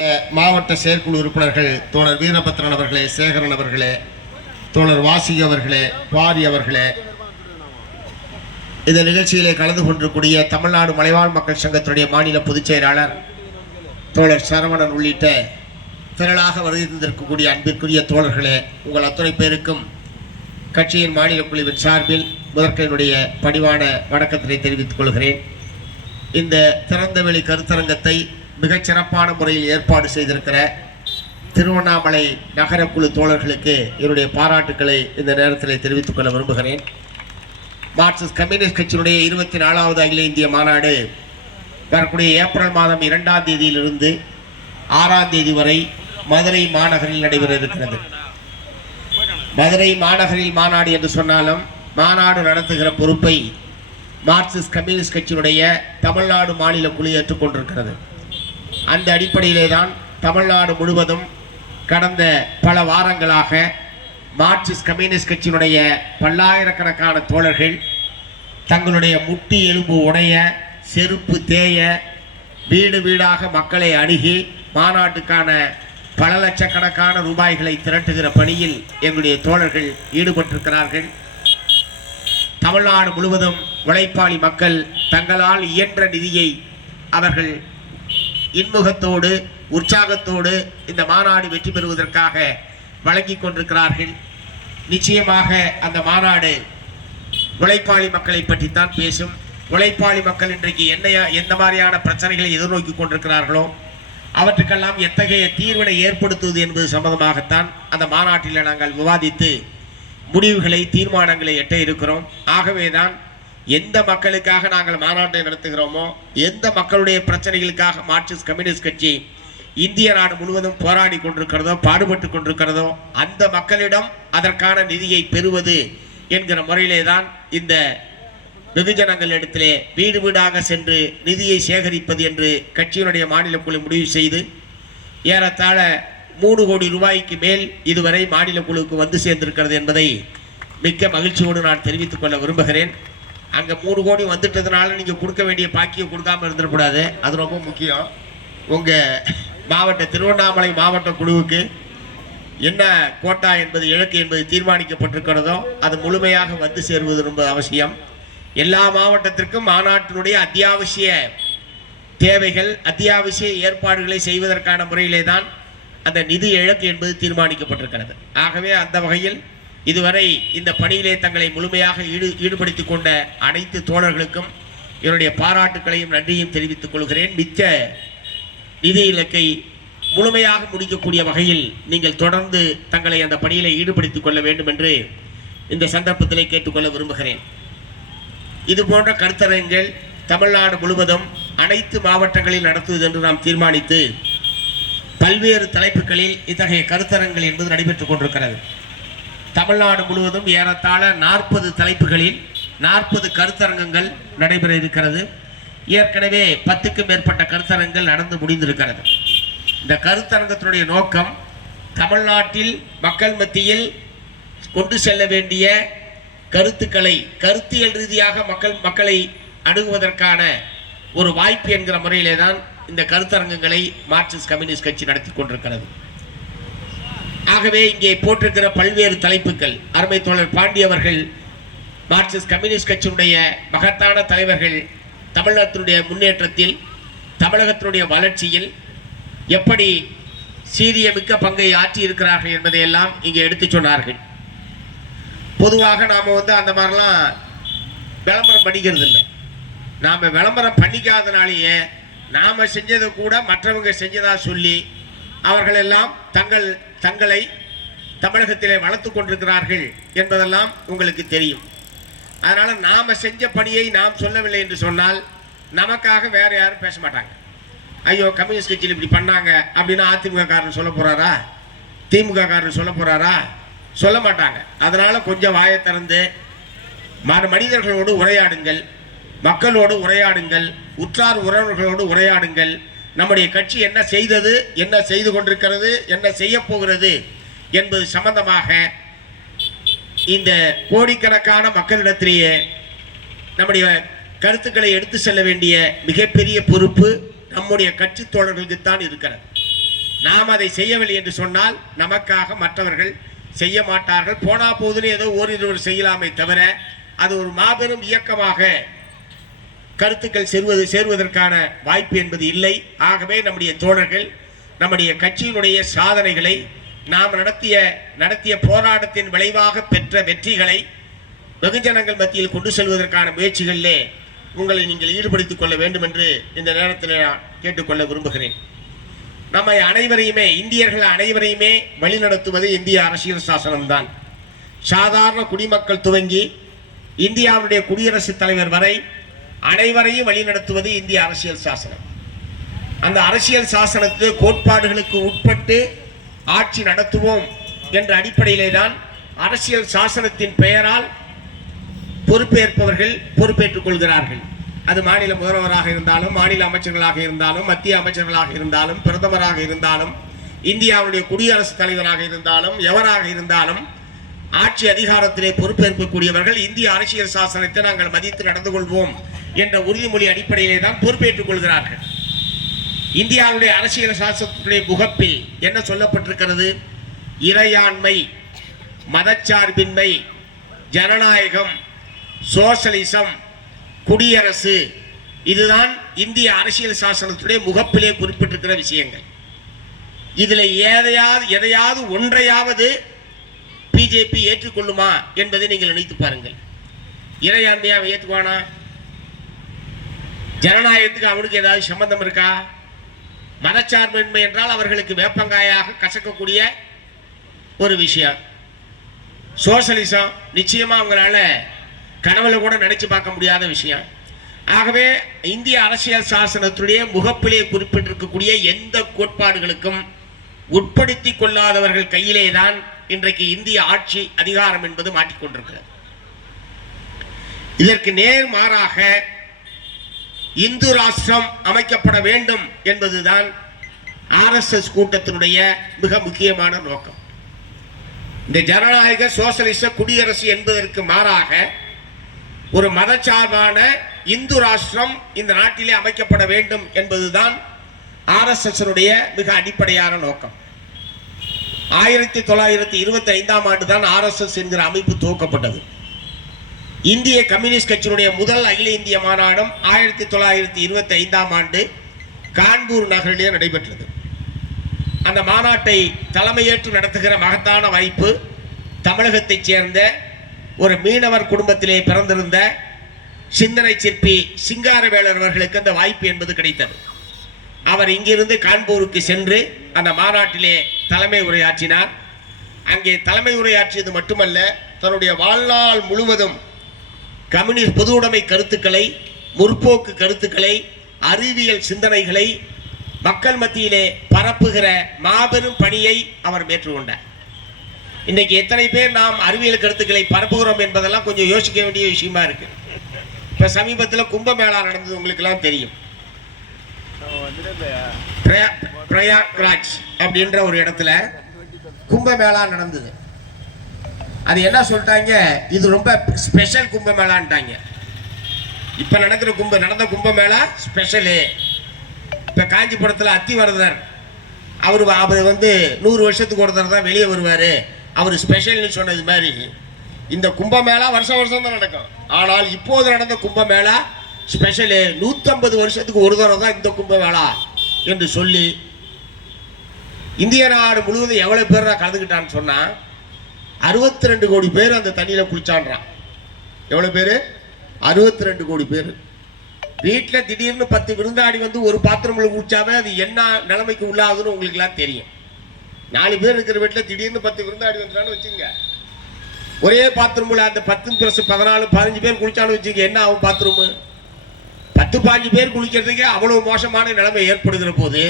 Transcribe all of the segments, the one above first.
மாவட்ட செயற்குழு உறுப்பினர்கள் தோழர் வீரபத்ரன் அவர்களே, சேகரன் அவர்களே, தோழர் வாசி அவர்களே, பாரி அவர்களே, இந்த நிகழ்ச்சியிலே கலந்து கொண்டிருக்கூடிய தமிழ்நாடு மலைவாழ் மக்கள் சங்கத்தினுடைய மாநில பொதுச் செயலாளர் தோழர் சரவணன் உள்ளிட்ட திரளாக வருகை தந்திருக்கக்கூடிய அன்பிற்குரிய தோழர்களே, உங்கள் அத்துணை பேருக்கும் கட்சியின் மாநில குழுவின் சார்பில் முதற்கனுடைய பணிவான வணக்கத்தினை தெரிவித்துக் கொள்கிறேன். இந்த திறந்தவெளி கருத்தரங்கத்தை மிகச் சிறப்பான முறையில் ஏற்பாடு செய்திருக்கிற திருவண்ணாமலை நகரக்குழு தோழர்களுக்கு என்னுடைய பாராட்டுக்களை இந்த நேரத்தில் தெரிவித்துக் கொள்ள விரும்புகிறேன். மார்க்சிஸ்ட் கம்யூனிஸ்ட் கட்சியினுடைய 24வது அகில இந்திய மாநாடு வரக்கூடிய ஏப்ரல் மாதம் 2ஆம் தேதியிலிருந்து 6ஆம் தேதி வரை மதுரை மாநகரில் நடைபெற இருக்கிறது. மதுரை மாநகரில் மாநாடு என்று சொன்னாலும் மாநாடு நடத்துகிற பொறுப்பை மார்க்சிஸ்ட் கம்யூனிஸ்ட் கட்சியினுடைய தமிழ்நாடு மாநில குழு ஏற்றுக்கொண்டிருக்கிறது. அந்த அடிப்படையிலே தான் தமிழ்நாடு முழுவதும் கடந்த பல வாரங்களாக மார்க்சிஸ்ட் கம்யூனிஸ்ட் கட்சியினுடைய பல்லாயிரக்கணக்கான தோழர்கள் தங்களுடைய முட்டி எலும்பு உடைய, செருப்பு தேய, வீடு வீடாக மக்களை அணுகி மாநாட்டுக்கான பல லட்சக்கணக்கான ரூபாய்களை திரட்டுகிற பணியில் எங்களுடைய தோழர்கள் ஈடுபட்டிருக்கிறார்கள். தமிழ்நாடு முழுவதும் உழைப்பாளி மக்கள் தங்களால் இயன்ற நிதியை அவர்கள் இன்முகத்தோடு உற்சாகத்தோடு இந்த மாநாடு வெற்றி பெறுவதற்காக வழங்கி கொண்டிருக்கிறார்கள். நிச்சயமாக அந்த மாநாடு உழைப்பாளி மக்களை பற்றித்தான் பேசும். உழைப்பாளி மக்கள் இன்றைக்கு எந்த மாதிரியான பிரச்சனைகளை எதிர்நோக்கி கொண்டிருக்கிறார்களோ அவற்றுக்கெல்லாம் எத்தகைய தீர்வினை ஏற்படுத்துவது என்பது சம்பந்தமாகத்தான் அந்த மாநாட்டில் நாங்கள் விவாதித்து முடிவுகளை, தீர்மானங்களை எட்ட இருக்கிறோம். ஆகவேதான் எந்த மக்களுக்காக நாங்கள் மாநாட்டை நடத்துகிறோமோ, எந்த மக்களுடைய பிரச்சனைகளுக்காக மார்க்சிஸ்ட் கம்யூனிஸ்ட் கட்சி இந்திய நாடு முழுவதும் போராடி கொண்டிருக்கிறதோ, பாடுபட்டு கொண்டிருக்கிறதோ, அந்த மக்களிடம் அதற்கான நிதியை பெறுவது என்கிற முறையிலே தான் இந்த வெகுஜனங்கள் இடத்திலே வீடு வீடாக சென்று நிதியை சேகரிப்பது என்று கட்சியினுடைய மாநில குழு முடிவு செய்து ஏறத்தாழ 3 கோடி ரூபாய்க்கு மேல் இதுவரை மாநில குழுவுக்கு வந்து சேர்ந்திருக்கிறது என்பதை மிக்க மகிழ்ச்சியோடு நான் தெரிவித்துக் கொள்ள விரும்புகிறேன். அங்கே 3 கோடி வந்துட்டதுனால நீங்கள் கொடுக்க வேண்டிய பாக்கியை கொடுக்காமல் இருந்துடக்கூடாது. அது ரொம்ப முக்கியம். உங்கள் மாவட்ட திருவண்ணாமலை மாவட்ட குழுவுக்கு என்ன கோட்டா என்பது, இலக்கு என்பது தீர்மானிக்கப்பட்டிருக்கிறதோ அது முழுமையாக வந்து சேருவது ரொம்ப அவசியம். எல்லா மாவட்டத்திற்கும் மாநாட்டினுடைய அத்தியாவசிய தேவைகள், அத்தியாவசிய ஏற்பாடுகளை செய்வதற்கான முறையிலே தான் அந்த நிதி இலக்கு என்பது தீர்மானிக்கப்பட்டிருக்கிறது. ஆகவே அந்த வகையில் இதுவரை இந்த பணியிலே தங்களை முழுமையாக ஈடுபடுத்திக் கொண்ட அனைத்து தோழர்களுக்கும் என்னுடைய பாராட்டுக்களையும் நன்றியும் தெரிவித்துக் கொள்கிறேன். மிச்ச நிதி இலக்கை முழுமையாக முடிக்கக்கூடிய வகையில் நீங்கள் தொடர்ந்து தங்களை அந்த பணியிலே ஈடுபடுத்திக் கொள்ள வேண்டும் என்று இந்த சந்தர்ப்பத்திலே கேட்டுக்கொள்ள விரும்புகிறேன். இது போன்ற கருத்தரங்குகள் தமிழ்நாடு முழுவதும் அனைத்து மாவட்டங்களில் நடத்துவது என்று நாம் தீர்மானித்து பல்வேறு தலைப்புகளில் இத்தகைய கருத்தரங்குகள் என்பது நடைபெற்றுக் கொண்டிருக்கிறது. தமிழ்நாடு முழுவதும் ஏறத்தாழ 40 தலைப்புகளில் 40 கருத்தரங்கங்கள் நடைபெற இருக்கிறது. ஏற்கனவே 10க்கும் மேற்பட்ட கருத்தரங்குகள் நடந்து முடிந்திருக்கிறது. இந்த கருத்தரங்கத்தினுடைய நோக்கம் தமிழ்நாட்டில் மக்கள் மத்தியில் கொண்டு செல்ல வேண்டிய கருத்துக்களை கருத்தியல் ரீதியாக மக்களை அணுகுவதற்கான ஒரு வாய்ப்பு என்கிற முறையிலே தான் இந்த கருத்தரங்குகளை மார்க்சிஸ்ட் கம்யூனிஸ்ட் கட்சி நடத்தி கொண்டிருக்கிறது. ஆகவே இங்கே போட்டிருக்கிற பல்வேறு தலைப்புகள், அருமை தோழர் பாண்டி அவர்கள் மார்க்சிஸ்ட் கம்யூனிஸ்ட் கட்சியினுடைய மகத்தான தலைவர்கள் தமிழகத்தினுடைய முன்னேற்றத்தில், தமிழகத்தினுடைய வளர்ச்சியில் எப்படி சீரிய மிக்க பங்கை ஆற்றி இருக்கிறார்கள் என்பதையெல்லாம் இங்கே எடுத்து சொன்னார்கள். பொதுவாக நாம் அந்த மாதிரிலாம் விளம்பரம் பண்ணிக்கிறது இல்லை. நாம் விளம்பரம் பண்ணிக்காதனாலேயே நாம் செஞ்சதை கூட மற்றவங்க செஞ்சதா சொல்லி அவர்கள் எல்லாம் தங்களை தமிழகத்திலே வளர்த்து கொண்டிருக்கிறார்கள் என்பதெல்லாம் உங்களுக்கு தெரியும். அதனால் நாம் செஞ்ச பணியை நாம் சொல்லவில்லை என்று சொன்னால் நமக்காக வேறு யாரும் பேச மாட்டாங்க. ஐயோ கம்யூனிஸ்ட் கட்சியில் இப்படி பண்ணாங்க அப்படின்னு அதிமுக காரர் சொல்ல போகிறாரா, திமுக காரர் சொல்ல போகிறாரா? சொல்ல மாட்டாங்க. அதனால் கொஞ்சம் வாயை திறந்து மனிதர்களோடு உரையாடுங்கள், மக்களோடு உரையாடுங்கள், உற்றார் உறவினர்களோடு உரையாடுங்கள். நம்முடைய கட்சி என்ன செய்தது, என்ன செய்து கொண்டிருக்கிறது, என்ன செய்ய போகிறது என்பது சம்பந்தமாக இந்த கோடிக்கணக்கான மக்களிடத்திலேயே நம்முடைய கருத்துக்களை எடுத்து செல்ல வேண்டிய மிகப்பெரிய பொறுப்பு நம்முடைய கட்சி தோழர்களுக்கு தான் இருக்கிறது. நாம் அதை செய்யவில்லை என்று சொன்னால் நமக்காக மற்றவர்கள் செய்ய மாட்டார்கள். போனா போதுன்னு ஏதோ ஓரிருவர் செய்யலாமே தவிர அது ஒரு மாபெரும் இயக்கமாக கருத்துக்கள் சேருவதற்கான வாய்ப்பு என்பது இல்லை. ஆகவே நம்முடைய தோழர்கள் நம்முடைய கட்சியினுடைய சாதனைகளை, நாம் நடத்திய போராட்டத்தின் விளைவாக பெற்ற வெற்றிகளை வெகுஜனங்கள் மத்தியில் கொண்டு செல்வதற்கான முயற்சிகளிலே உங்களை நீங்கள் ஈடுபடுத்திக் கொள்ள வேண்டும் என்று இந்த நேரத்தில் கேட்டுக்கொள்ள விரும்புகிறேன். நம்மை அனைவரையுமே, இந்தியர்கள் அனைவரையுமே வழிநடத்துவது இந்திய அரசியல் சாசனம்தான். சாதாரண குடிமக்கள் துவங்கி இந்தியாவுடைய குடியரசுத் தலைவர் வரை அனைவரையும் வழிநடத்துவது இந்திய அரசியல் சாசனம். அந்த அரசியல் சாசனத்து கோட்பாடுகளுக்கு உட்பட்டு ஆட்சி நடத்துவோம் என்ற அடிப்படையிலே தான் அரசியல் சாசனத்தின் பெயரால் பொறுப்பேற்பவர்கள் பொறுப்பேற்றுக் கொள்கிறார்கள். அது மாநில முதல்வராக இருந்தாலும், மாநில அமைச்சர்களாக இருந்தாலும், மத்திய அமைச்சர்களாக இருந்தாலும், பிரதமராக இருந்தாலும், இந்தியாவுடைய குடியரசுத் தலைவராக இருந்தாலும், எவராக இருந்தாலும் ஆட்சி அதிகாரத்திலே பொறுப்பேற்கக்கூடியவர்கள் இந்திய அரசியல் சாசனத்தை நாங்கள் மதித்து நடந்து கொள்வோம் என்ற உறுதிமொழி அடிப்படையிலே தான் பொறுப்பேற்றுக் கொள்கிறார்கள். இந்தியாவுடைய அரசியல் சாசனத்துடைய முகப்பில் என்ன சொல்லப்பட்டிருக்கிறது? இறையாண்மை, மதச்சார்பின்மை, ஜனநாயகம், சோசலிசம், குடியரசு, இதுதான் இந்திய அரசியல் சாசனத்துடைய முகப்பிலே குறிப்பிட்டிருக்கிற விஷயங்கள். இதில் எதையாவது ஒன்றையாவது பிஜேபி ஏற்றுக்கொள்ளுமா என்பதை நீங்கள் நினைத்து பாருங்கள். இறையாண்மையை அவன் ஏற்றுக்குவானா? ஜனநாயகத்துக்கு அவனுக்கு ஏதாவது சம்பந்தம் இருக்கா? மதச்சார்பின்மை என்றால் அவர்களுக்கு வேப்பங்காயாக கசக்கக்கூடிய ஒரு விஷயம். சோசலிசம் நிச்சயமா அவங்களால கனவுல கூட நினைச்சு பார்க்க முடியாத விஷயம். ஆகவே இந்திய அரசியல் சாசனத்துடைய முகப்பிலே குறிப்பிட்டிருக்கக்கூடிய எந்த கோட்பாடுகளுக்கும் உட்படுத்தி கொள்ளாதவர்கள் கையிலே தான் இன்றைக்கு இந்திய ஆட்சி அதிகாரம் என்பது மாற்றிக்கொண்டிருக்கிறது. இதற்கு நேர்மாறாக இந்து ராஷ்டிரம் அமைக்கப்பட வேண்டும் என்பதுதான் RSS கூட்டத்தினுடைய மிக முக்கியமான நோக்கம். இந்த ஜனநாயக சோசலிச குடியரசு என்பதற்கு மாறாக ஒரு மதச்சார்பான இந்து ராஷ்டிரம் இந்த நாட்டிலே அமைக்கப்பட வேண்டும் என்பதுதான் RSS மிக அடிப்படையான நோக்கம். 1925ஆம் ஆண்டு தான் RSS என்கிற அமைப்பு துவக்கப்பட்டது. இந்திய கம்யூனிஸ்ட் கட்சியினுடைய முதல் அகில இந்திய மாநாடும் 1925ஆம் ஆண்டு கான்பூர் நகரிலே நடைபெற்றது. அந்த மாநாட்டை தலைமையேற்று நடத்துகிற மகத்தான வாய்ப்பு தமிழகத்தைச் சேர்ந்த ஒரு மீனவர் குடும்பத்திலே பிறந்திருந்த சிந்தனை சிற்பி சிங்காரவேலர் அவர்களுக்கு அந்த வாய்ப்பு என்பது கிடைத்தது. அவர் இங்கிருந்து கான்பூருக்கு சென்று அந்த மாநாட்டிலே தலைமை உரையாற்றினார். அங்கே தலைமை உரையாற்றியது மட்டுமல்ல, தன்னுடைய வாழ்நாள் முழுவதும் கம்யூனிஸ்ட் பொது உடைமை கருத்துக்களை, முற்போக்கு கருத்துக்களை, அறிவியல் சிந்தனைகளை மக்கள் மத்தியிலே பரப்புகிற மாபெரும் பணியை அவர் மேற்கொண்டார். இன்னைக்கு எத்தனை பேர் நாம் அறிவியல் கருத்துக்களை பரப்புகிறோம் என்பதெல்லாம் கொஞ்சம் யோசிக்க வேண்டிய விஷயமா இருக்கு. இப்ப சமீபத்தில் கும்பமேளா நடந்தது, உங்களுக்கு எல்லாம் தெரியும். பிரயாக்ராஜ் அப்படின்ற ஒரு இடத்துல கும்பமேளா நடந்தது. அது என்ன சொல்லிட்டாங்க? இது ரொம்ப ஸ்பெஷல் கும்பமேளான்ட்டாங்க. இப்ப நடந்த கும்பமேளா ஸ்பெஷலு. இப்ப காஞ்சிபுரத்தில் அத்திவரதர் அவர் 100 வருஷத்துக்கு ஒரு தடவை தான் வெளியே வருவார், அவர் ஸ்பெஷல்னு சொன்னது மாதிரி இந்த கும்பமேளா வருஷம் தான் நடக்கும். ஆனால் இப்போது நடந்த கும்பமேளா ஸ்பெஷலு. 150 வருஷத்துக்கு ஒரு தடவை தான் இந்த கும்பமேளா என்று சொல்லி இந்திய நாடு முழுவதும் எவ்வளவு பேர் கலந்துக்கிட்டான்னு சொன்னா 62 கோடி பேர் அந்த தண்ணியில குளிச்சான்றான். எவ்வளவு பேரு? 62 கோடி பேர். வீட்டில் திடீர்னு 10 விருந்தாடி வந்து ஒரு பாத்திரம்ல குளிச்சாவே அது என்ன நிலைமைக்கு உள்ளாகுதுன்னு உங்களுக்கு எல்லாம் தெரியும். 4 பேர் இருக்கிற வீட்டில் திடீர்னு 10 விருந்தாடி வந்துட்டான்னு வச்சுங்க, ஒரே பாத்ரூம்ல அந்த 10 + 14 15 பேர் குளிச்சான்னு வச்சுங்க, என்ன ஆகும்? பாத்ரூமு 10-15 பேர் குளிக்கிறதுக்கு அவ்வளவு மோசமான நிலைமை ஏற்படுகிற போது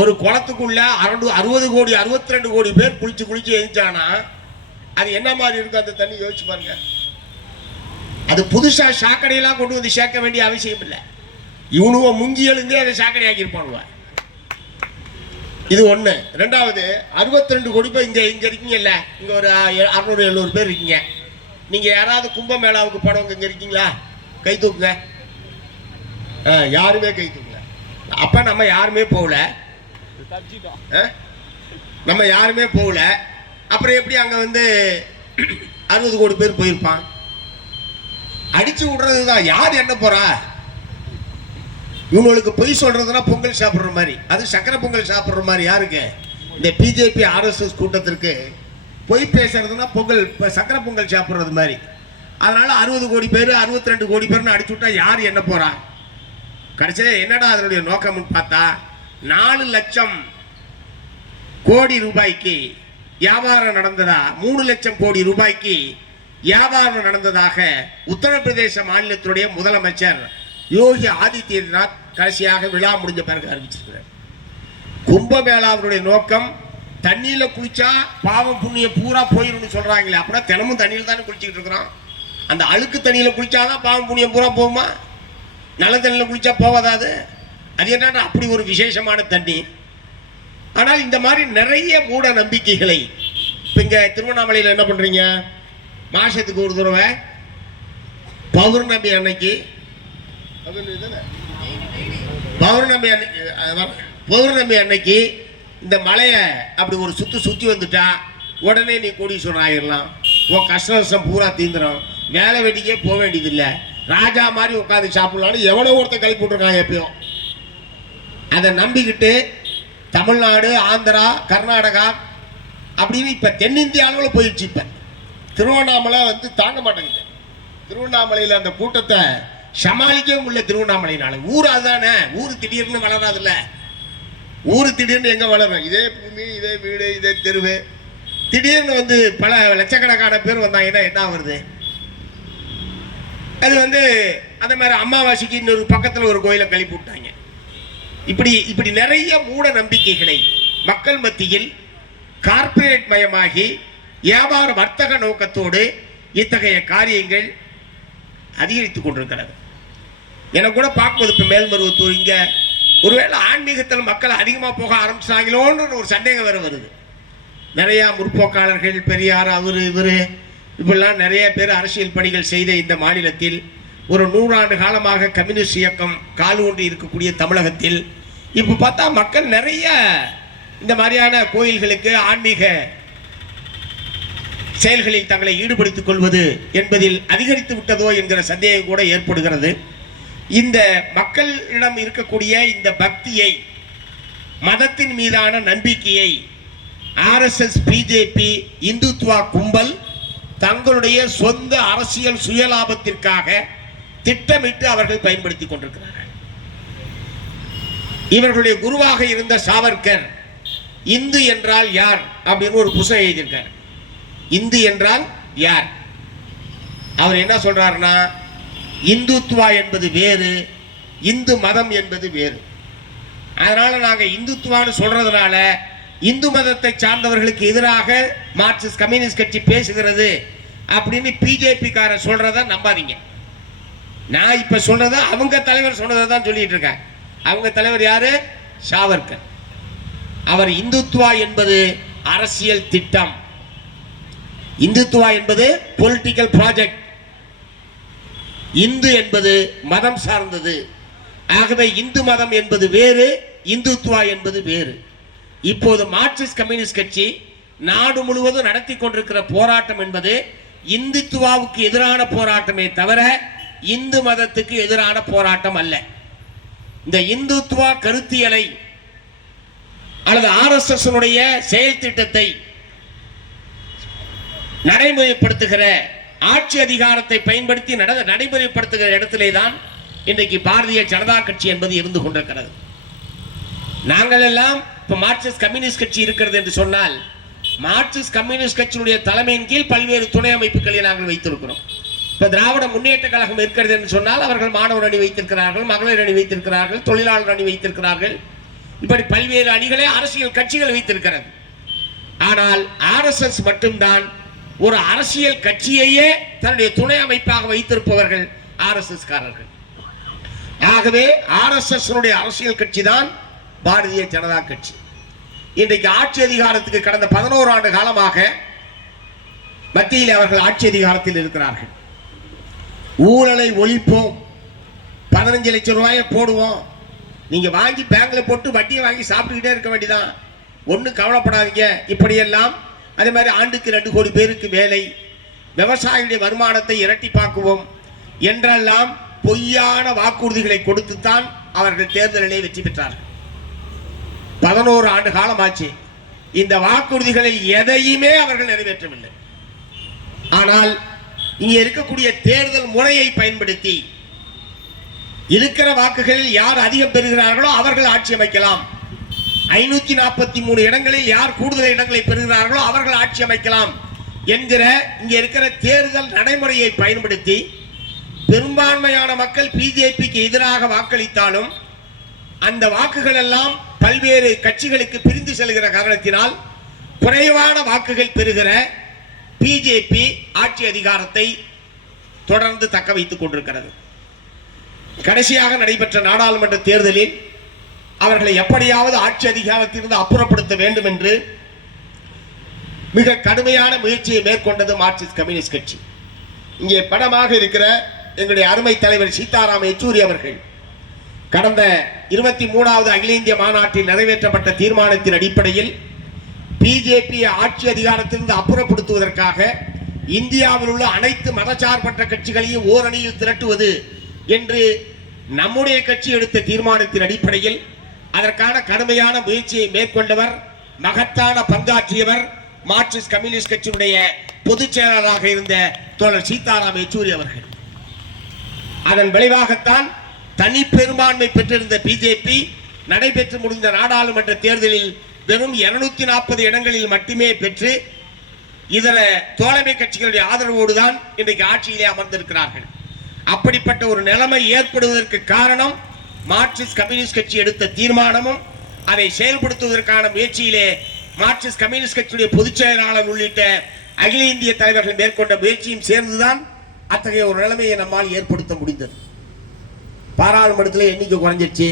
ஒரு குளத்துக்குள்ள 62 கோடி பேர் குளிச்சு எழுந்தானா அது என்ன மாதிரி இருக்கும் அந்த தண்ணி? யோசிச்சு பாருங்க. அது புதுசா சாக்கடையெல்லாம் கொண்டு வந்து சேர்க்க வேண்டிய அவசியம் இல்லை. இவனுவ முங்கி எழுந்தே அதை சாக்கடையாக்கி இருப்பானுவ. இது ஒண்ணு. ரெண்டாவது, 62 கோடி பேர் இங்க இருக்கீங்கல்ல, இங்க ஒரு 600-700 பேர் இருக்கீங்க. நீங்க யாராவது கும்பமேளாவுக்கு போனவங்க இங்க இருக்கீங்களா? கை தூக்குங்க. யாருமே கை தூக்கல. அப்ப நம்ம யாருமே போகல. நம்ம யாருமே போகல. அப்புறம் எப்படி அங்க வந்து 60 கோடி பேர் போயிருப்பான்? அடிச்சு விடுறதுதான். யார் என்ன போறா? இவங்களுக்கு பொய் சொல்றதுன்னா பொங்கல் சாப்பிடுற மாதிரி, அது சக்கரை பொங்கல் சாப்பிடுற மாதிரி. யாருக்கு? இந்த பிஜேபி ஆர்எஸ்எஸ் கூட்டத்திற்கு பொய் பேசுறதுன்னா பொங்கல் சக்கரை பொங்கல் சாப்பிடுறது மாதிரி. அதனால 60 கோடி பேர் 62 கோடி பேர்னு அடிச்சு விட்டா யார் என்ன போறா? கடைசியில் என்னடா அதனுடைய நோக்கம்னு பார்த்தா 4 லட்சம் கோடி ரூபாய்க்கு வியாபாரம் நடந்ததா, 3 லட்சம் கோடி ரூபாய்க்கு வியாபாரம் நடந்ததாக உத்தரப்பிரதேச மாநிலத்தினுடைய முதலமைச்சர் யோகி ஆதித்யநாத் கடைசியாக விழா முடிஞ்ச பிறகு அறிவிச்சிருக்கிறார். கும்பமேளாவுடைய நோக்கம் தண்ணியில குளிச்சா பாவம் புண்ணியம் பூரா போயிடும் சொல்றாங்களே, அப்படின்னா தினமும் தண்ணியில் தானே குளிச்சுக்கிட்டு இருக்கிறோம். அந்த அழுக்கு தண்ணியில குளிச்சாதான் பாவம் புண்ணியம் பூரா போகுமா? நல்ல தண்ணியில் குளிச்சா போவதாது? அது என்னன்னா அப்படி ஒரு விசேஷமான தண்ணி. ஆனால் இந்த மாதிரி நிறைய மூட நம்பிக்கைகளை இப்போ இங்கே திருவண்ணாமலையில் என்ன பண்ணுறீங்க? மாசத்துக்கு ஒரு தடவை பௌர்ணமி அன்னைக்கு பௌர்ணமி அன்னைக்கு இந்த மலையை அப்படி ஒரு சுற்றி வந்துட்டா உடனே நீ கோடீஸ்வரன் ஆகிடலாம், உன் கஷ்டம் பூரா தீந்துடும், வேலை வெட்டிக்கே போக வேண்டியதில்லை, ராஜா மாதிரி உட்காந்து சாப்பிடலான்னு எவ்வளோ ஒருத்தர் கழிப்பு விட்டுருக்காங்க. எப்பயும் அதை நம்பிக்கிட்டு தமிழ்நாடு, ஆந்திரா, கர்நாடகா அப்படின்னு இப்போ தென்னிந்தியாவில் போயிடுச்சு. இப்போ திருவண்ணாமலை வந்து தாங்க மாட்டேங்குது. திருவண்ணாமலையில் அந்த கூட்டத்தை சமாளிக்கவும் இல்லை. திருவண்ணாமலைனால ஊர் அதுதானே, ஊர் திடீர்னு வளராதுல்ல. ஊர் திடீர்னு எங்கே வளரும்? இதே பூமி, இதே வீடு, இதே தெருவு. திடீர்னு வந்து பல லட்சக்கணக்கான பேர் வந்தாங்கன்னா என்ன வருது? அது வந்து அந்த மாதிரி அமாவாசைக்கு இன்னொரு பக்கத்தில் ஒரு கோயிலை கழிப்பு விட்டாங்க. இப்படி நிறைய மூட நம்பிக்கைகளை மக்கள் மத்தியில் கார்ப்பரேட் மயமாகி வியாபார வர்த்தக நோக்கத்தோடு இத்தகைய காரியங்கள் அதிகரித்துக் கொண்டிருக்கிறது. எனக்கு கூட பார்க்கும்போது இப்போ மேல்மருவத்தூர் இங்கே ஒருவேளை ஆன்மீகத்தில் மக்கள் அதிகமாக போக ஆரம்பிச்சாங்களோன்னு ஒரு சந்தேகம் வேறு வருது. நிறையா முற்போக்காளர்கள், பெரியார், அவர் இவர் இப்படிலாம் நிறைய பேர் அரசியல் பணிகள் செய்த இந்த மாநிலத்தில் ஒரு 100 ஆண்டு காலமாக கம்யூனிஸ்ட் இயக்கம் கால் ஊன்றி இருக்கக்கூடிய தமிழகத்தில் இப்போ பார்த்தா மக்கள் நிறைய இந்த மாதிரியான கோயில்களுக்கு ஆன்மீக செயல்களில் தங்களை ஈடுபடுத்திக் கொள்வது என்பதில் அதிகரித்து விட்டதோ என்கிற சந்தேகம் கூட ஏற்படுகிறது. இந்த மக்களிடம் இருக்கக்கூடிய இந்த பக்தியை, மதத்தின் மீதான நம்பிக்கையை ஆர்எஸ்எஸ், பிஜேபி, இந்துத்துவா கும்பல் தங்களுடைய சொந்த அரசியல் சுயலாபத்திற்காக திட்டமிட்டு அவர்கள் பயன்படுத்திக் கொண்டிருக்கிறார்கள். இவர்களுடைய குருவாக இருந்த சாவர்கர் இந்து என்றால் யார் அப்படின்னு ஒரு புத்தகம் எழுதியிருக்கார். இந்து என்றால் யார்? அவர் என்ன சொல்றாருன்னா, இந்துத்துவா என்பது வேறு, இந்து மதம் என்பது வேறு. அதனால நாங்க இந்துத்துவான்னு சொல்றதுனால இந்து மதத்தை சார்ந்தவர்களுக்கு எதிராக மார்க்சிஸ்ட் கம்யூனிஸ்ட் கட்சி பேசுகிறது அப்படின்னு பிஜேபி காரர் சொல்றத நம்பாதீங்க. நான் இப்ப சொல்றத அவங்க தலைவர் சொன்னதை தான் சொல்லிட்டு இருக்கேன். அவங்க தலைவர் யாரு? சாவர்கர். அவர் இந்துத்துவா என்பது அரசியல் திட்டம், இந்துத்துவா என்பது பொலிட்டிக்கல் ப்ராஜெக்ட், இந்து என்பது மதம் சார்ந்தது. ஆகவே இந்து மதம் என்பது வேறு, இந்துத்துவா என்பது வேறு. இப்போது மார்க்சிஸ்ட் கம்யூனிஸ்ட் கட்சி நாடு முழுவதும் நடத்தி கொண்டிருக்கிற போராட்டம் என்பது இந்துத்துவாவுக்கு எதிரான போராட்டமே தவிர இந்து மதத்துக்கு எதிரான போராட்டம் அல்ல. இந்த இந்துத்துவா கருத்தியலை அல்லது ஆர்எஸ்எஸ் செயல் திட்டத்தை நடைமுறைப்படுத்துகிற ஆட்சி அதிகாரத்தை பயன்படுத்தி நடைமுறைப்படுத்துகிற இடத்திலே தான் இன்றைக்கு பாரதிய ஜனதா கட்சி என்பது இருந்து கொண்டிருக்கிறது. நாங்கள் எல்லாம் இப்ப மார்க்சிஸ்ட் கம்யூனிஸ்ட் கட்சி இருக்கிறது என்று சொன்னால், மார்க்சிஸ்ட் கம்யூனிஸ்ட் கட்சியினுடைய தலைமையின் கீழ் பல்வேறு துணை அமைப்புகளை நாங்கள் வைத்திருக்கிறோம். இப்ப திராவிட முன்னேற்ற கழகம் இருக்கிறது என்று சொன்னால் அவர்கள் மாணவர் அணி வைத்திருக்கிறார்கள், மகளிர் அணி வைத்திருக்கிறார்கள், தொழிலாளர் அணி வைத்திருக்கிறார்கள். இப்படி பல்வேறு அணிகளை அரசியல் கட்சிகள் வைத்திருக்கிறது. ஆனால் ஆர்எஸ்எஸ் மட்டும்தான் ஒரு அரசியல் கட்சியையே தன்னுடைய துணை அமைப்பாக வைத்திருப்பவர்கள் ஆர்எஸ்எஸ் காரர்கள். ஆகவே ஆர்எஸ்எஸ் அரசியல் கட்சி தான் பாரதிய ஜனதா கட்சி. இன்றைக்கு ஆட்சி அதிகாரத்துக்கு கடந்த 11 ஆண்டு காலமாக மத்தியில் அவர்கள் ஆட்சி அதிகாரத்தில் இருக்கிறார்கள். ஊழலை ஒழிப்போம், 15 லட்சம் ரூபாயை போடுவோம், நீங்க வாங்கி பேங்க்ல போட்டு வட்டியை வாங்கி சாப்பிட்டுக்கிட்டே இருக்க வேண்டியதான். ஒன்றும் கவலைப்படாதீங்க. இப்படியெல்லாம் அதே மாதிரி ஆண்டுக்கு 2 கோடி பேருக்கு வேலை, விவசாயிகளுடைய வருமானத்தை இரட்டிப்பாக்குவோம் என்றெல்லாம் பொய்யான வாக்குறுதிகளை கொடுத்துத்தான் அவர்கள் தேர்தலிலே வெற்றி பெற்றார்கள். 11 ஆண்டு காலம் ஆச்சு. இந்த வாக்குறுதிகளில் எதையுமே அவர்கள் நிறைவேற்றவில்லை. ஆனால் இங்கே இருக்கக்கூடிய தேர்தல் முறையை பயன்படுத்தி இருக்கிற வாக்குகளில் யார் அதிகம் பெறுகிறார்களோ அவர்கள் ஆட்சி அமைக்கலாம். 543 இடங்களில் யார் கூடுதல் இடங்களை பெறுகிறார்களோ அவர்கள் ஆட்சி அமைக்கலாம் என்கிற இங்கே இருக்கிற தேர்தல் நடைமுறையை பயன்படுத்தி பெரும்பான்மையான மக்கள் பிஜேபிக்கு எதிராக வாக்களித்தாலும் அந்த வாக்குகள் எல்லாம் பல்வேறு கட்சிகளுக்கு பிரிந்து செல்கிற காரணத்தினால் குறைவான வாக்குகள் பெறுகிற பிஜேபி ஆட்சி அதிகாரத்தை தொடர்ந்து தக்க வைத்துக் கொண்டிருக்கிறது. கடைசியாக நடைபெற்ற நாடாளுமன்ற தேர்தலில் அவர்களை எப்படியாவது ஆட்சி அதிகாரத்திலிருந்து அப்புறப்படுத்த வேண்டும் என்று மிக கடுமையான முயற்சியை மேற்கொண்டது மார்க்சிஸ்ட் கம்யூனிஸ்ட் கட்சி. இங்கே படமாக இருக்கிற எங்களுடைய அருமை தலைவர் சீதாராம் யெச்சூரி அவர்கள் கடந்த 23வது அகில இந்திய மாநாட்டில் நிறைவேற்றப்பட்ட தீர்மானத்தின் அடிப்படையில் பிஜேபி ஆட்சி அதிகாரத்திலிருந்து அப்புறப்படுத்துவதற்காக இந்தியாவில் உள்ள அனைத்து மதச்சார்பற்ற கட்சிகளையும் ஓரணியில் திரட்டுவது என்று நம்முடைய கட்சி எடுத்த தீர்மானத்தின் அடிப்படையில் அதற்கான கடுமையான முயற்சியை மேற்கொண்டவர், மகத்தான பங்காற்றியவர் மார்க்சிஸ்ட் கம்யூனிஸ்ட் கட்சியினுடைய பொதுச் செயலாளராக இருந்த தோழர் சீதாராம் யெச்சூரி அவர்கள். அதன் விளைவாகத்தான் தனி பெரும்பான்மை பெற்றிருந்த பிஜேபி நடைபெற்று முடிந்த நாடாளுமன்ற தேர்தலில் வெறும் 240 இடங்களில் மட்டுமே பெற்று இதர தோழமை கட்சிகளுடைய ஆதரவோடு தான் இன்றைக்கு ஆட்சியிலே அமர்ந்திருக்கிறார்கள். அப்படிப்பட்ட ஒரு நிலைமை ஏற்படுவதற்கு காரணம் மார்க்சிஸ்ட் கம்யூனிஸ்ட் கட்சி எடுத்த தீர்மானமும் அதை செயல்படுத்துவதற்கான முயற்சியிலே மார்க்சிஸ்ட் கம்யூனிஸ்ட் கட்சியுடைய பொதுச் செயலாளர் உள்ளிட்ட அகில இந்திய தலைவர்கள் மேற்கொண்ட முயற்சியும் சேர்ந்துதான் அத்தகைய ஒரு நிலைமையை நம்மால் ஏற்படுத்த முடிந்தது. பாராளுமன்றத்தில் எண்ணிக்கை குறைஞ்சிருச்சு,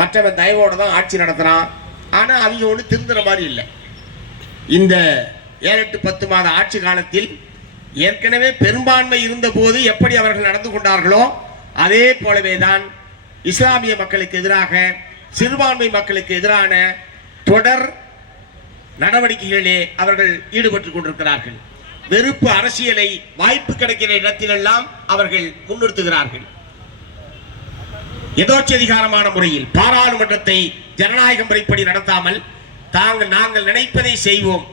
மற்றவன் தயவோடு தான் ஆட்சி நடத்துகிறான். ஆனால் அவங்க ஒன்று திருந்துற மாதிரி இல்லை. இந்த 7-10 மாத ஆட்சி காலத்தில் ஏற்கனவே பெரும்பான்மை இருந்த போது எப்படி அவர்கள் நடந்து கொண்டார்களோ அதே போலவே தான் இஸ்லாமிய மக்களுக்கு எதிராக, சிறுபான்மை மக்களுக்கு எதிரான தொடர் நடவடிக்கைகளிலே அவர்கள் ஈடுபட்டுக் கொண்டிருக்கிறார்கள். வெறுப்பு அரசியலை வாய்ப்பு கிடைக்கிற இடத்திலெல்லாம் அவர்கள் முன்னிறுத்துகிறார்கள். எதோச்சதிகாரமான முறையில் பாராளுமன்றத்தை ஜனநாயக முறைப்படி நடத்தாமல் நாங்கள் நினைப்பதை செய்வோம்,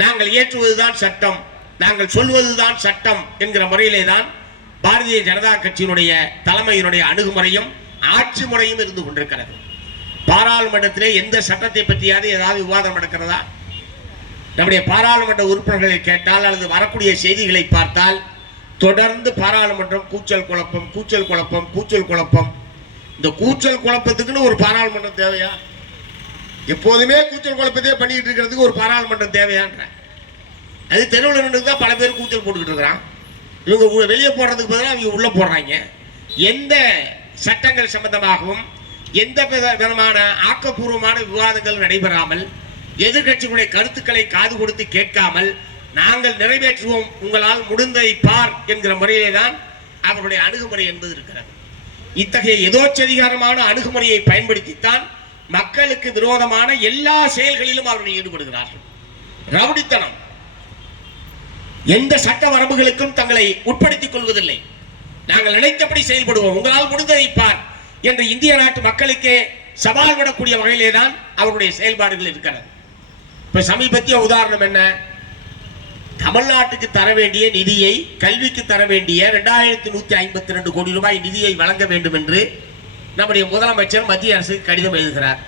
நாங்கள் இயற்றுவதுதான் சட்டம், நாங்கள் சொல்வதுதான் சட்டம் என்கிற முறையிலே தான் பாரதிய ஜனதா கட்சியினுடைய தலைமையினுடைய அணுகுமுறையும் ஆட்சி முறையும் இருந்து கொண்டிருக்கிறது. பாராளுமன்றத்திலே எந்த சட்டத்தை பற்றியாவது ஏதாவது விவாதம் நடக்கிறதா? நம்முடைய பாராளுமன்ற உறுப்பினர்களை கேட்டால் அல்லது வரக்கூடிய செய்திகளை பார்த்தால் தொடர்ந்து பாராளுமன்றம் கூச்சல் குழப்பம், கூச்சல் குழப்பம், கூச்சல் குழப்பம். இந்த கூச்சல் குழப்பத்துக்குன்னு ஒரு பாராளுமன்றம் தேவையா? எப்போதுமே கூச்சல் குழப்பத்தையே பண்ணிட்டு இருக்கிறதுக்கு ஒரு பாராளுமன்றம் தேவையான்ற அது தெருவில் நின்று தான் பல பேர் கூச்சல் போட்டுக்கிட்டு இருக்கிறான். இவங்க வெளியே போடுறதுக்கு பதிலாக அவங்க உள்ள போடுறாங்க. எந்த சட்டங்கள் சம்பந்தமாகவும் எந்த விதமான ஆக்கப்பூர்வமான விவாதங்கள் நடைபெறாமல் எதிர்கட்சிகளுடைய கருத்துக்களை காது கொடுத்து கேட்காமல் நாங்கள் நிறைவேற்றுவோம், உங்களால் முடிந்ததை பார் என்கிற முறையிலே தான் அவர்களுடைய அணுகுமுறை என்பது இருக்கிறது. இத்தகைய எதோச்சதிகாரமான அணுகுமுறையை பயன்படுத்தித்தான் மக்களுக்கு விரோதமான எல்லா செயல்களிலும் அவர்கள் ஈடுபடுகிறார்கள். ரவுடித்தனம், எந்த சட்ட வரம்புகளுக்கும் தங்களை உட்படுத்திக் கொள்வதில்லை. நாங்கள் நினைத்தபடி செயல்படுவோம், உங்களால் முடிந்ததை பார் என்ற இந்திய நாட்டு மக்களுக்கே சவால் விடக்கூடிய வகையிலே தான் அவருடைய செயல்பாடுகள் இருக்கிறது. இப்ப சமீபத்திய உதாரணம் என்ன? தமிழ்நாட்டுக்கு தர வேண்டிய நிதியை, கல்விக்கு தர வேண்டிய 2152 கோடி ரூபாய் நிதியை வழங்க வேண்டும் என்று நம்முடைய முதலமைச்சர் மத்திய அரசுக்கு கடிதம் எழுதுகிறார்.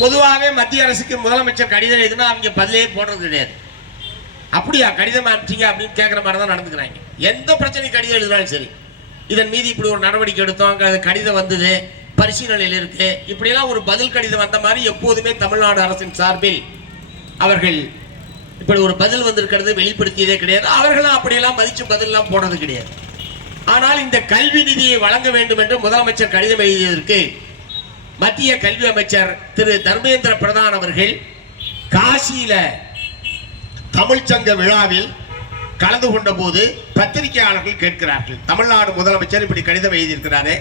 பொதுவாகவே மத்திய அரசுக்கு முதலமைச்சர் கடிதம் எழுதுனா அவங்க பதிலே போடுறது கிடையாது. அப்படியா கடிதம் அனுப்பிச்சிங்க அப்படின்னு கேட்குற மாதிரி தான் நடந்துக்கிறாங்க. எந்த பிரச்சனைக்கு கடிதம் எழுதினாலும் சரி, இதன் மீது இப்படி ஒரு நடவடிக்கை எடுத்தோம், கடிதம் வந்தது, பரிசீலனையில் இருக்கு, இப்படியெல்லாம் ஒரு பதில் கடிதம் வந்த மாதிரி எப்போதுமே தமிழ்நாடு அரசின் சார்பில் அவர்கள் இப்படி ஒரு பதில் வந்திருக்கிறது வெளிப்படுத்தியதே கிடையாது. அவர்களும் அப்படியெல்லாம் மதிச்சு பதிலெல்லாம் போனது கிடையாது. ஆனால் இந்த கல்வி நிதியை வழங்க வேண்டும் என்று முதலமைச்சர் கடிதம் எழுதியதற்கு மத்திய கல்வி அமைச்சர் திரு தர்மேந்திர பிரதான் அவர்கள் காசியில தமிழ்ச்சங்க விழாவில் கலந்து கொண்ட போது பத்திரிகையாளர்கள் கேட்கிறார்கள், தமிழ்நாடு முதலமைச்சர் இப்படி கடிதம் எழுதியிருக்கிறாரு,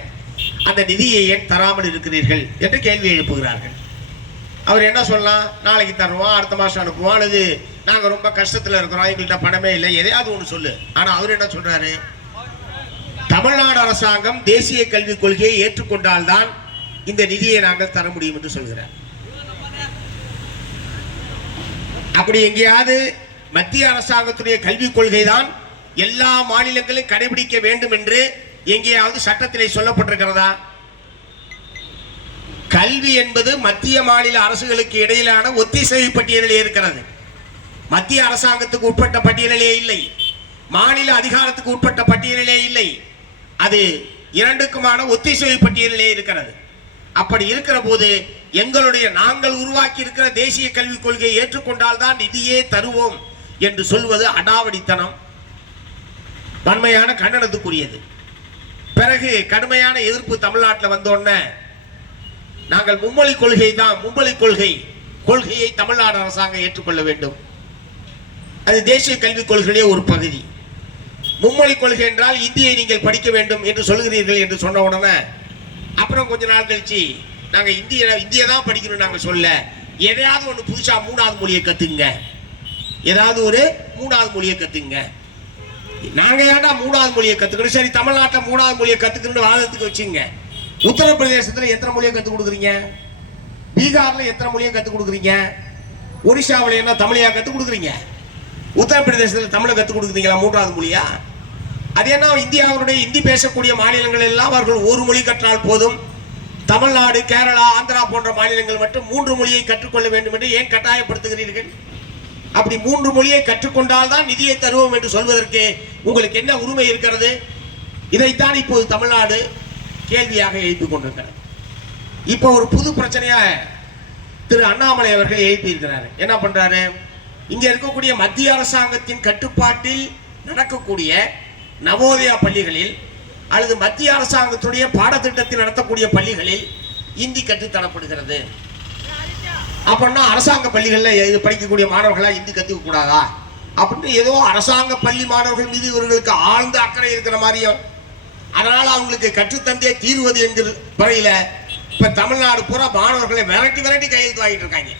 அந்த நிதியை ஏன் தராமல் இருக்கிறீர்கள் என்று கேள்வி எழுப்புகிறார்கள். அவர் என்ன சொல்லலாம், நாளைக்கு தருவோம், அடுத்த மாதம் அனுப்புவோம், அல்லது நாங்கள் ரொம்ப கஷ்டத்தில் இருக்கிறோம், எங்கள்கிட்ட பணமே இல்லை, எதையாவது ஒன்று சொல்லு. ஆனால் அவர் என்ன சொல்றாரு, தமிழ்நாடு அரசாங்கம் தேசிய கல்விக் கொள்கையை ஏற்றுக்கொண்டால்தான் இந்த நிதியை நாங்கள் தர முடியும் என்று சொல்கிறார். அப்படி எங்கேயாவது மத்திய அரசாங்கத்துடைய கல்விக் கொள்கை தான் எல்லா மாநிலங்களும் கடைபிடிக்க வேண்டும் என்று எங்கேயாவது சட்டத்திலே சொல்லப்பட்டிருக்கிறதா? கல்வி என்பது மத்திய மாநில அரசுகளுக்கு இடையிலான ஒத்திசைவு பட்டியலிலே இருக்கிறது. மத்திய அரசாங்கத்துக்கு உட்பட்ட பட்டியலிலே இல்லை, மாநில அதிகாரத்துக்கு உட்பட்ட பட்டியலிலே இல்லை. அது இரண்டுக்குமான ஒத்திசைவு பட்டியலிலே இருக்கிறது. அப்படி இருக்கிற போது நாங்கள் உருவாக்கி இருக்கிற தேசிய கல்விக் கொள்கையை ஏற்றுக்கொண்டால் தான் நிதியே தருவோம் என்று சொல்வது அடாவடித்தனம், வன்மையான கண்டனத்துக்குரியது. பிறகு கடுமையான எதிர்ப்பு தமிழ்நாட்டில் வந்தோடனே நாங்கள் மும்மொழி கொள்கையை தமிழ்நாடு அரசாங்கம் ஏற்றுக்கொள்ள வேண்டும், அது தேசிய கல்விக் கொள்கையிலே ஒரு பகுதி. மும்மொழி கொள்கை என்றால் இந்தியை நீங்கள் படிக்க வேண்டும் என்று சொல்கிறீர்கள் என்று சொன்ன உடனே அப்புறம் கொஞ்ச நாள் கழிச்சு நாங்கள் இந்தியை தான் படிக்கணும் நாங்கள் சொல்ல, எதையாவது ஒன்று புதுசாக மூணாவது மொழியை கற்றுங்க, ஏதாவது ஒரு மூணாவது மொழியை கற்றுங்க. நாங்கள் ஏன்டா மூணாவது மொழியை கற்றுக்கணும்? சரி, தமிழ்நாட்டில் மூணாவது மொழியை கற்றுக்கணும்னு வாதத்துக்கு வச்சுங்க. உத்தரப்பிரதேசத்தில் எத்தனை மொழியை கற்றுக் கொடுக்குறீங்க? பீகாரில் எத்தனை மொழியை கற்றுக் கொடுக்குறீங்க? ஒடிசாவில் என்ன தமிழையா கற்றுக் கொடுக்குறீங்க? உத்தரப்பிரதேசத்தில் தமிழை கற்றுக் கொடுக்குறீங்களா மூன்றாவது மொழியா? அது என்ன, இந்தியாவுடைய இந்தி பேசக்கூடிய மாநிலங்கள் எல்லாம் அவர்கள் ஒரு மொழி கற்றால் போதும், தமிழ்நாடு, கேரளா, ஆந்திரா போன்ற மாநிலங்கள் மட்டும் 3 மொழியை கற்றுக்கொள்ள வேண்டும் என்று ஏன் கட்டாயப்படுத்துகிறீர்கள்? அப்படி 3 மொழியை கற்றுக்கொண்டால் தான் நிதியை தருவோம் என்று சொல்வதற்கு உங்களுக்கு என்ன உரிமை இருக்கிறது? இதைத்தான் இப்போது தமிழ்நாடு கேள்வியாக எழுப்பிக் கொண்டிருக்கிறது. இப்போ ஒரு புது பிரச்சனையா திரு அண்ணாமலை அவர்கள் எழுப்பியிருக்கிறார். என்ன பண்றாரு, இங்க இருக்கக்கூடிய மத்திய அரசாங்கத்தின் கட்டுப்பாட்டில் நடக்கக்கூடிய நவோதயா பள்ளிகளில் அல்லது மத்திய அரசாங்கத்துடைய பாடத்திட்டத்தில் நடத்தக்கூடிய பள்ளிகளில் இந்தி கற்றுத்தரப்படுகிறது. அப்படின்னா அரசாங்க பள்ளிகளில் படிக்கக்கூடிய மாணவர்களா இந்தி கற்றுக்க கூடாதா அப்படின்னு ஏதோ அரசாங்க பள்ளி மாணவர்கள் மீது இவர்களுக்கு ஆழ்ந்த அக்கறை இருக்கிற மாதிரியும், அதனால அவங்களுக்கு கற்றுத்தந்தே தீர்வது என்கிற முறையில் இப்ப தமிழ்நாடு பூரா மாணவர்களை விரட்டி கையெழுத்து வாங்கிட்டு இருக்காங்க.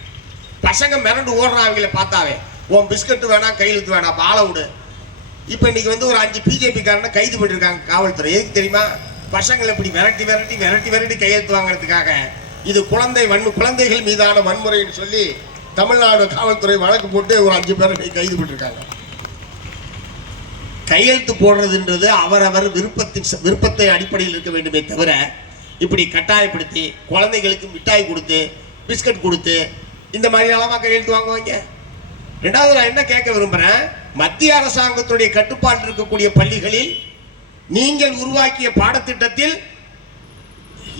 பசங்க மிரண்டு ஓடுறான் அவங்களை பார்த்தாவே, உன் பிஸ்கட் வேணாம் கையெழுத்து வேணாம் பாலை விடு. இப்போ இன்னைக்கு ஒரு 5 பிஜேபி காரனை கைது பண்ணிருக்காங்க காவல்துறை. எதுக்கு தெரியுமா? பசங்களை இப்படி விரட்டி கையெழுத்து வாங்குறதுக்காக. இது குழந்தைகள் மீதான வன்முறைன்னு சொல்லி தமிழ்நாடு காவல்துறை வழக்கு போட்டு ஒரு 5 பேரை கைது பண்ணிருக்காங்க. கையெழுத்து போடுறதுன்றது அவரவர் விருப்பத்தை அடிப்படையில் இருக்க வேண்டுமே தவிர இப்படி கட்டாயப்படுத்தி குழந்தைகளுக்கு மிட்டாய் கொடுத்து பிஸ்கட் கொடுத்து இந்த மாதிரி அளவா கையெழுத்து வாங்குவாங்க. ரெண்டாவது நான் என்ன கேட்க விரும்புறேன், மத்திய அரசாங்கத்துடைய கட்டுப்பாட்டில் இருக்கக்கூடிய பள்ளிகளில் நீங்கள் உருவாக்கிய பாடத்திட்டத்தில்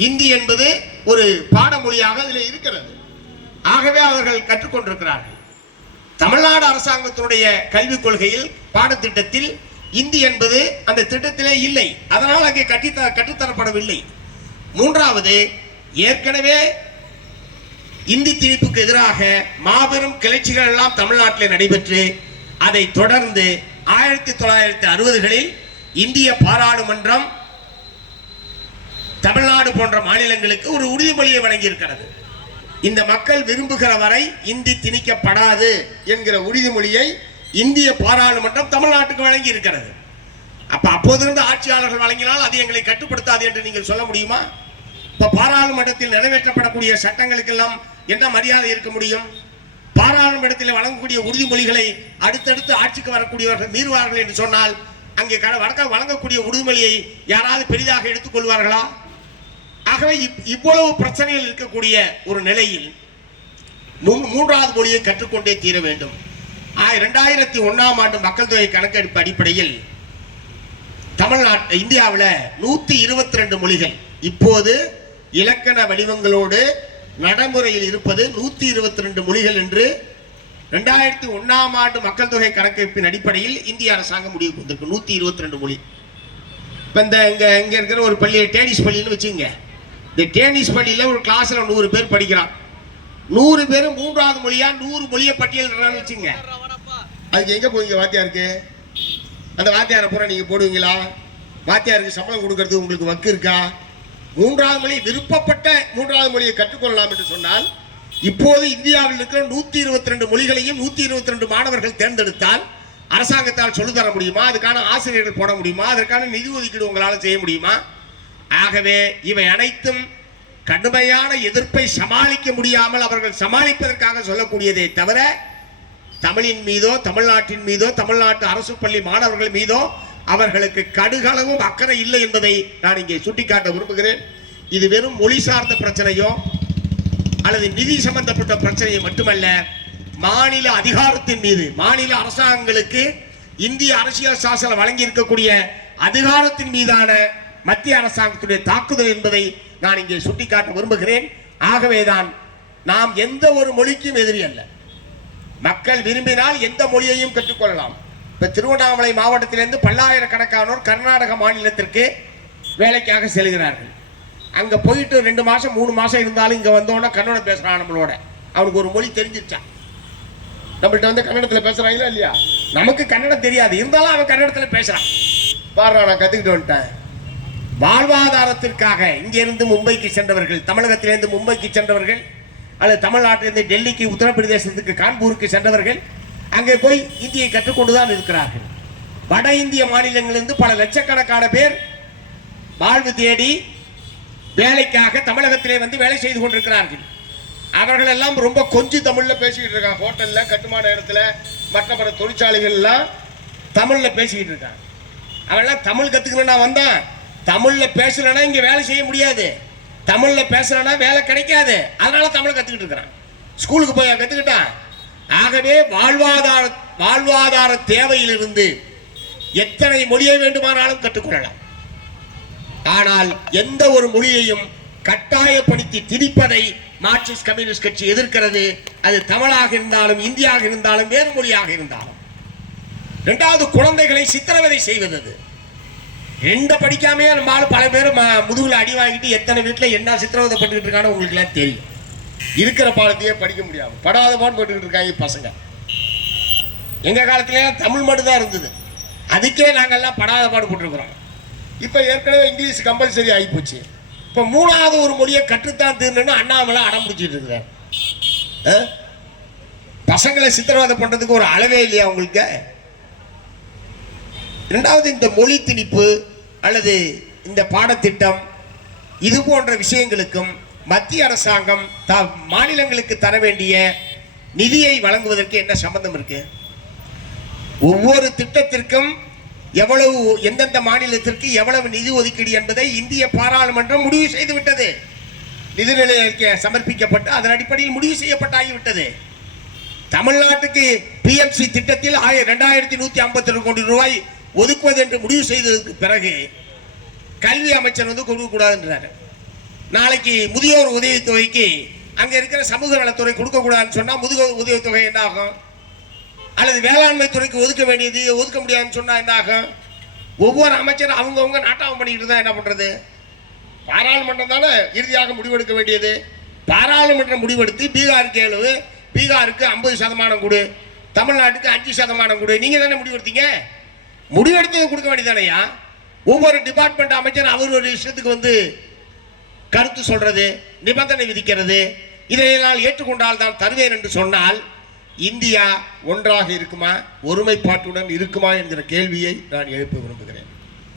இந்தி என்பது ஒரு பாடமொழியாக அதில் இருக்கிறது. ஆகவே அவர்கள் கற்றுக்கொண்டிருக்கிறார்கள். தமிழ்நாடு அரசாங்கத்தினுடைய கல்விக் கொள்கையில் பாடத்திட்டத்தில் இந்தி என்பது அந்த திட்டத்திலே இல்லை, அதனால் அங்கே கற்றுத்தரப்படவில்லை. மூன்றாவது, ஏற்கனவே இந்தி திணிப்புக்கு எதிராக மாபெரும் கிளர்ச்சிகள் எல்லாம் தமிழ்நாட்டில் நடைபெற்று அதை தொடர்ந்து 1960களில் இந்திய பாராளுமன்றம் தமிழ்நாடு போன்ற மாநிலங்களுக்கு ஒரு உறுதிமொழியை வழங்கியிருக்கிறது. இந்த மக்கள் விரும்புகிற வரை இந்தி திணிக்கப்படாது என்கிற உறுதிமொழியை இந்திய பாராளுமன்றம் தமிழ்நாட்டுக்கு வழங்கி இருக்கிறது. அப்போதிருந்து ஆட்சியாளர்கள் வழங்கினால் அது எங்களை கட்டுப்படுத்தாது என்று நீங்கள் சொல்ல முடியுமா? இப்ப பாராளுமன்றத்தில் நிறைவேற்றப்படக்கூடிய சட்டங்களுக்கெல்லாம் என்ன மரியாதை இருக்க முடியும்? பாராளுமன்றத்தில் வழங்கக்கூடிய உறுதிமொழிகளை அடுத்தடுத்து ஆட்சிக்கு வரக்கூடியவர்கள் மீறுவார்கள் என்று சொன்னால் அங்கே வழங்கக்கூடிய உறுதிமொழியை யாராவது பெரிதாக எடுத்துக்கொள்வார்களா? ஆகவே இவ்வளவு பிரச்சனைகள் இருக்கக்கூடிய ஒரு நிலையில் மூன்றாவது மொழியை கற்றுக்கொண்டே தீர வேண்டும். 2001ஆம் ஆண்டு மக்கள் தொகை கணக்கெடுப்பு அடிப்படையில் இந்தியாவில் 122 மொழிகள் இப்போது இலக்கண வடிவங்களோடு நடைமுறையில் இருப்பது 122 மொழிகள் என்று 2001ஆம் ஆண்டு மக்கள் தொகை கணக்கெடுப்பின் அடிப்படையில் இந்திய அரசாங்கம் முடிவு கொண்டிருக்கு. 122 மொழி. இப்போ இங்க இருக்கிற ஒரு பள்ளி டேனிஸ் பள்ளின்னு வச்சுங்க. இந்த டேனிஸ் பள்ளியில் ஒரு கிளாஸ்ல 100 பேர் படிக்கிறான். 100 பேரும் மூன்றாவது மொழியா 100 மொழியை பட்டியல் வச்சுங்க. அதுக்கு எங்க போவீங்க? வாத்தியாருக்கு அந்த வாத்தியாரை பூரா நீங்க போடுவீங்களா? வாத்தியாருக்கு சம்பளம் கொடுக்கறது உங்களுக்கு வக்கு இருக்கா? மூன்றாவது மொழி விருப்பப்பட்ட மூன்றாவது மொழியை கற்றுக்கொள்ளலாம் என்று சொன்னால், இப்போது இந்தியாவில் இருக்கிற 122 மொழிகளையும் 122 மாணவர்கள் தேர்ந்தெடுத்தால் அரசாங்கத்தால் சொல்லித்தர முடியுமா? அதுக்கான ஆசிரியர்கள் போட முடியுமா? அதற்கான நிதி ஒதுக்கீடு உங்களால் செய்ய முடியுமா? ஆகவே இவை அனைத்தும் கடுமையான எதிர்ப்பை சமாளிக்க முடியாமல் அவர்கள் சமாளிப்பதற்காக சொல்லக்கூடியதை தவிர, தமிழின் மீதோ தமிழ்நாட்டின் மீதோ தமிழ்நாட்டு அரசு பள்ளி மாணவர்கள் மீதோ அவர்களுக்கு கடுகளவும் அக்கறை இல்லை என்பதை நான் இங்கே சுட்டிக்காட்ட விரும்புகிறேன். இது வெறும் மொழி சார்ந்த பிரச்சனையோ அல்லது நிதி சம்பந்தப்பட்ட பிரச்சனையை மட்டுமல்ல, மாநில அதிகாரத்தின் மீது, மாநில அரசாங்கங்களுக்கு இந்திய அரசியல் சாசனம் வழங்கி இருக்கக்கூடிய அதிகாரத்தின் மீதான மத்திய அரசாங்கத்துடைய தாக்குதல் என்பதை நான் இங்கே சுட்டிக்காட்ட விரும்புகிறேன். ஆகவேதான் நாம் எந்த ஒரு மொழிக்கும் எதிரி அல்ல. மக்கள் விரும்பினால் எந்த மொழியையும் கற்றுக்கொள்ளலாம். இப்ப திருவண்ணாமலை மாவட்டத்திலிருந்து பல்லாயிரக்கணக்கானோர் கர்நாடக மாநிலத்திற்கு வேலைக்காக செல்கிறார்கள். அங்க போயிட்டு 2 மாசம் 3 மாசம் இருந்தாலும் இங்க வந்தோன்னா கன்னடம் பேசுறான். நம்மளோட அவனுக்கு ஒரு மொழி தெரிஞ்சிருச்சான். நம்மள்ட்ட வந்து கன்னடத்தில் பேசுறாங்களா இல்லையா? நமக்கு கன்னடம் தெரியாது, இருந்தாலும் அவன் கன்னடத்தில் பேசுறான். பாரு, நான் கத்துக்கிட்டு வந்துட்டேன். வாழ்வாதாரத்திற்காக இங்கிருந்து மும்பைக்கு சென்றவர்கள், தமிழகத்திலிருந்து மும்பைக்கு சென்றவர்கள், அல்லது தமிழ்நாட்டிலிருந்து டெல்லிக்கு, உத்தரப்பிரதேசத்துக்கு, கான்பூருக்கு சென்றவர்கள் அங்கே போய் இந்தியை கற்றுக்கொண்டுதான் இருக்கிறார்கள். வட இந்திய மாநிலங்களிலிருந்து பல லட்சக்கணக்கான பேர் வாழ்வு தேடி வேலைக்காக தமிழகத்திலே வந்து வேலை செய்து கொண்டிருக்கிறார்கள். அவர்கள் எல்லாம் ரொம்ப கொஞ்சம் தமிழ்ல பேசிக்கிட்டு இருக்காங்க. ஹோட்டல்ல, கட்டுமான இடத்துல, மற்ற பல தொழிற்சாலைகள்லாம் தமிழ்ல பேசிக்கிட்டு இருக்காங்க. அவெல்லாம் தமிழ் கத்துக்கணும்னா வந்தான், தமிழ்ல பேசலன்னா இங்க வேலை செய்ய முடியாது, தமிழ்ல பேசலன்னா வேலை கிடைக்காது. அதனால தமிழ் கத்துக்கிட்டு இருக்கிறான். ஸ்கூலுக்கு போய் கத்துக்கிட்டான். ஆகவே வாழ்வாதார தேவையிலிருந்து எத்தனை மொழியை வேண்டுமானாலும் கற்றுக்கொள்ளலாம். ஆனால் எந்த ஒரு மொழியையும் கட்டாயப்படுத்தி திணிப்பதை மார்க்சிஸ்ட் கம்யூனிஸ்ட் கட்சி எதிர்க்கிறது. அது தமிழாக இருந்தாலும், இந்தியாக இருந்தாலும், வேறு மொழியாக இருந்தாலும். இரண்டாவது, குழந்தைகளை சித்திரவதை செய்வது. எந்த படிக்காமே நம்மளால பல பேர் முதுகுல அடி வாங்கிட்டு எத்தனை வீட்டில் என்ன சித்திரவதை பண்ணிட்டு இருக்கான்னு உங்களுக்கு எல்லாம் தெரியும். இருக்கிற பாடத்தையே படிக்க முடியாம படாத பாடு போட்டுக்கிட்டு இருக்காங்க பசங்க. எங்க காலத்திலே தமிழ் மட்டும் தான் இருந்தது, அதுக்கே நாங்கெல்லாம் படாத பாடு போட்டுருக்கிறோம். இப்ப ஏற்கனவே இங்கிலீஷ் கம்பல்சரி ஆகி போச்சு. இப்ப 3வது ஒரு மொழியை கற்றுத்தான் தீர்ணுன்னு அண்ணாமலை அடம் பிடிச்சிட்டு இருக்கிறார். பசங்களை சித்திரவதை பண்றதுக்கு ஒரு அளவே இல்லையா உங்களுக்கு? இரண்டாவது, இந்த மொழி திணிப்பு அல்லது இந்த பாடத்திட்டம் இது போன்ற விஷயங்களுக்கும் மத்திய அரசாங்கம் மாநிலங்களுக்கு தர வேண்டிய நிதியை வழங்குவதற்கு என்ன சம்பந்தம் இருக்கு? ஒவ்வொரு திட்டத்திற்கும் எவ்வளவு, எந்தெந்த மாநிலத்திற்கு எவ்வளவு நிதி ஒதுக்கீடு என்பதை இந்திய பாராளுமன்றம் முடிவு செய்துவிட்டது. நிதிநிலை அறிக்கை சமர்ப்பிக்கப்பட்டு அதன் அடிப்படையில் முடிவு செய்யப்பட்டாகிவிட்டது. தமிழ்நாட்டுக்கு PMC திட்டத்தில் 2152 கோடி ரூபாய் ஒதுக்குவது என்று முடிவு செய்ததற்கு பிறகு கல்வி அமைச்சர் வந்து கொடுக்கக்கூடாதுன்றாரு. நாளைக்கு முதியோர் உதவித்தொகைக்கு அங்க இருக்கிற சமூக நலத்துறை கொடுக்கக்கூடாதுன்னு சொன்னா முதியோர் உதவித்தொகை என்ன ஆகும்? அல்லது வேளாண்மை துறைக்கு ஒதுக்க வேண்டியது ஒதுக்க முடியாதுன்னு சொன்னா என்ன ஆகும்? ஒவ்வொரு அமைச்சரும் அவங்கவுங்க நாட்டாவும் பண்ணிக்கிட்டு தான் என்ன பண்றது? பாராளுமன்றம் தானே இறுதியாக முடிவெடுக்க வேண்டியது. பாராளுமன்றம் முடிவெடுத்து பீகாருக்கு 7, பீகாருக்கு 50% கொடு, தமிழ்நாட்டுக்கு 5% கொடு, நீங்க தானே முடிவெடுத்தீங்க. முடிவெடுத்தது கொடுக்க வேண்டியதானையா? ஒவ்வொரு டிபார்ட்மெண்ட் அமைச்சர் அவர் ஒரு விஷயத்துக்கு வந்து கருத்து சொல்றது, நிபந்தனை விதிக்கிறது, இதையெல்லாம் ஏற்றுக்கொண்டால் தான் தருவேன் என்று சொன்னால் இந்தியா ஒன்றாக இருக்குமா, ஒருமைப்பாட்டுடன் இருக்குமா என்கிற கேள்வியை நான் எழுப்ப விரும்புகிறேன்.